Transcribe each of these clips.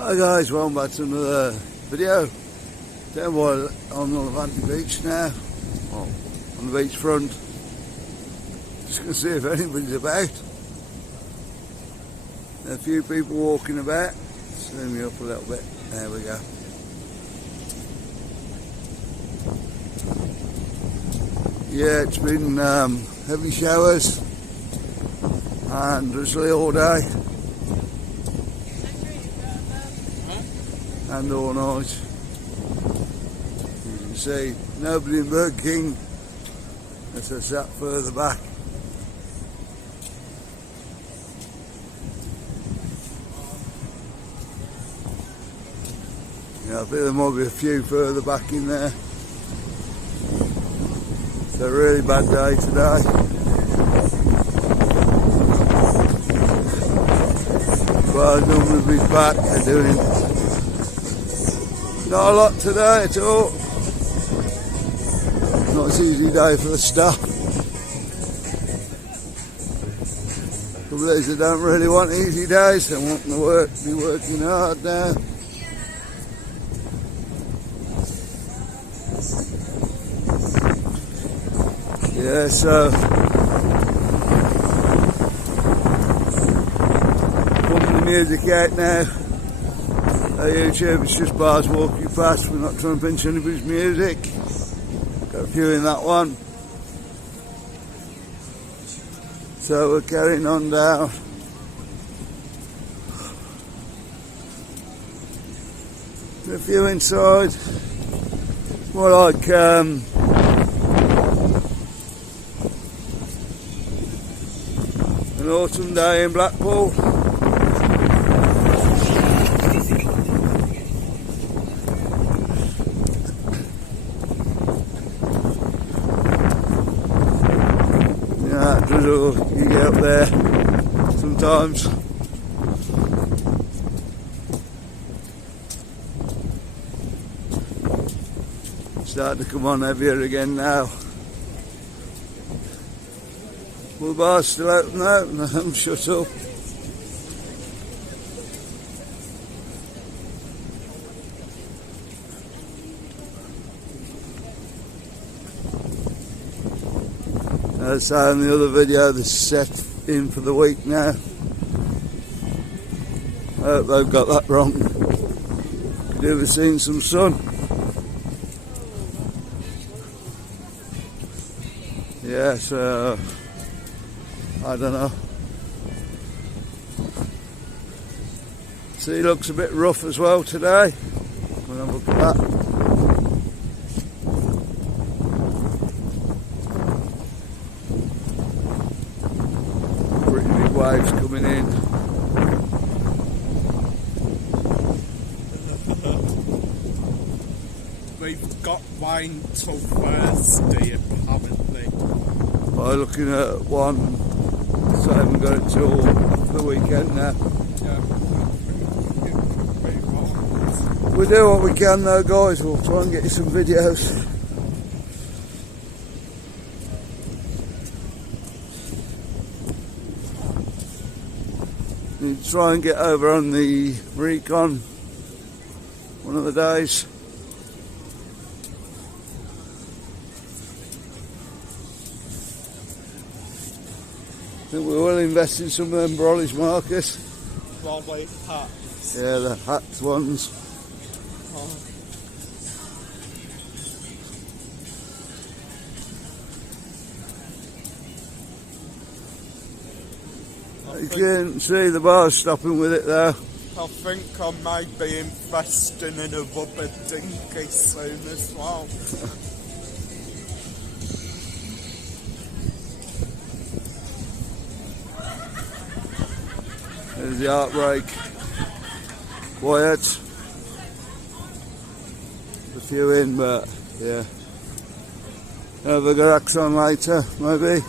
Hi guys, welcome back to another video. Down on the Levante beach now, well, on the beach front. Just going to see if anybody's about. A few people walking about. Zoom me up a little bit. There we go. Yeah, it's been heavy showers and drizzly all day. And all night. You can see nobody in Burger King as I sat further back. Yeah, I think there might be a few further back in there. It's a really bad day today. Well, normally be back, they're doing not a lot today at all. Not an easy day for the staff. Some days they don't really want easy days, they want to be working hard now. Yeah, so pumping the music out now. YouTube, it's just bars walking past, we're not trying to pinch anybody's music. Got a few in that one. So we're carrying on down. A few inside. More like an autumn day in Blackpool. Drizzle you get up there sometimes. Starting to come on heavier again now. Well, the bar's still open now, and I'm shut up. As I in the other video, they're set in for the week now. I hope they've got that wrong. Could you ever seen some sun? Yeah, so I don't know. Sea looks a bit rough as well today. When I look at that. Waves coming in. We've got wine till Thursday apparently. By looking at one, so I haven't got it till the weekend now. Yeah, we do what we can though guys, we'll try and get you some videos. Need to try and get over on the recon one of the days. I think we will invest in some of them Brolly's markers. Brolly hats. Yeah, the hats ones. Oh. You can see the bar stopping with it there. I think I may be investing in a rubber dinghy soon as well. There's the Heartbreak. Quiet. A few in, but yeah. Have a good axe on later, maybe.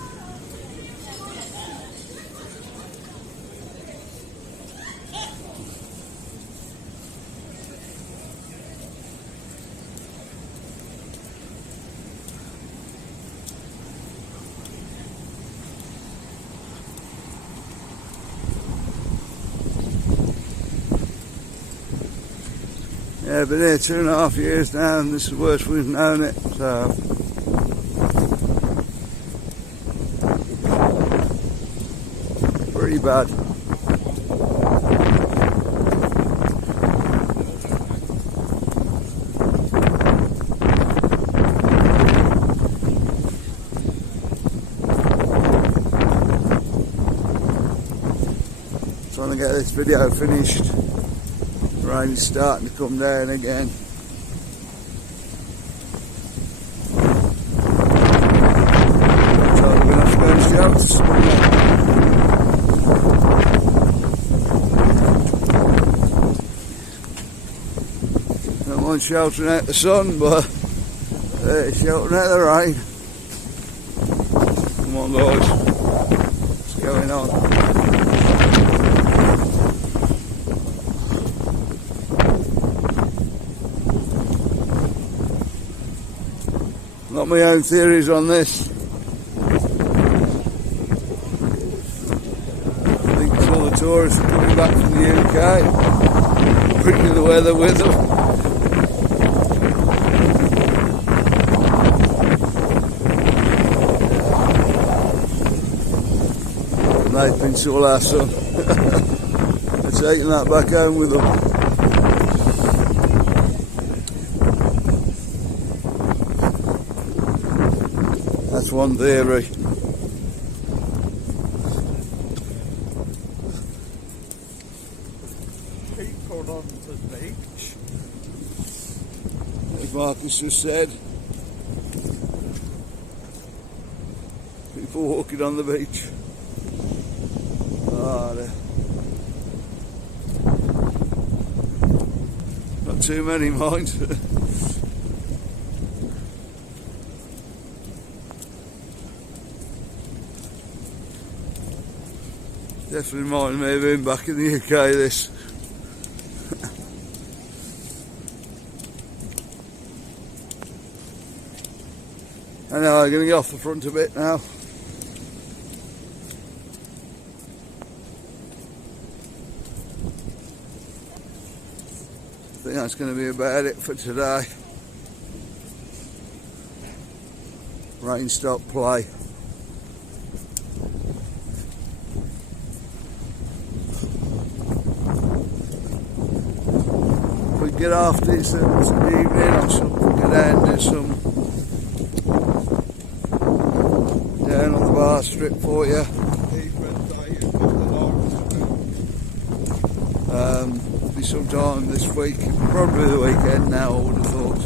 Yeah, I've been here 2.5 years now, and this is the worst we've known it, so. Pretty bad. Trying to get this video finished. Rain's starting to come down again. So we're going to have to go and shelter somewhere. Don't mind sheltering out the sun, but sheltering out the rain. Come on guys, what's going on? Got my own theories on this. I think all the tourists are coming back from the UK, bringing the weather with them. And they've been to all our sun. They're taking that back home with them. That's one theory. People on the beach. As Marcus just said, people walking on the beach. Not too many, mind. Definitely reminded me of being back in the UK, this. Anyway, I'm going to get off the front a bit now. I think that's going to be about it for today. Rain stop play. If we get off this in the evening or something, get down and do some down on the bar strip for you. Be sometime this week, probably the weekend now, I would have thought.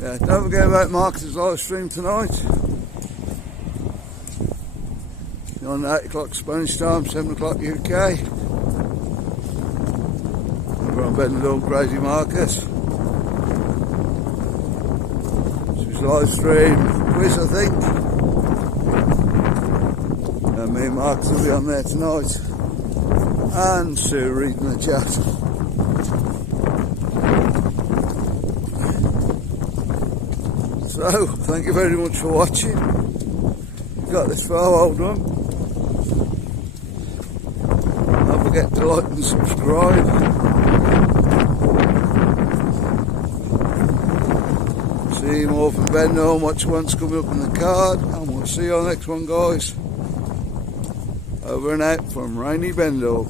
Yeah, don't forget about Marcus's live stream tonight. On 8 o'clock Spanish time, 7 o'clock UK. Over on Benidorm, Crazy Marcus. It's his live stream quiz, I think. And me and Marcus will be on there tonight. And Sue reading the chat. So, thank you very much for watching. Got this far, well done. Don't forget to like and subscribe. See more from Benidorm, watch what's coming up in the card, and we'll see you on the next one, guys. Over and out from rainy Benidorm.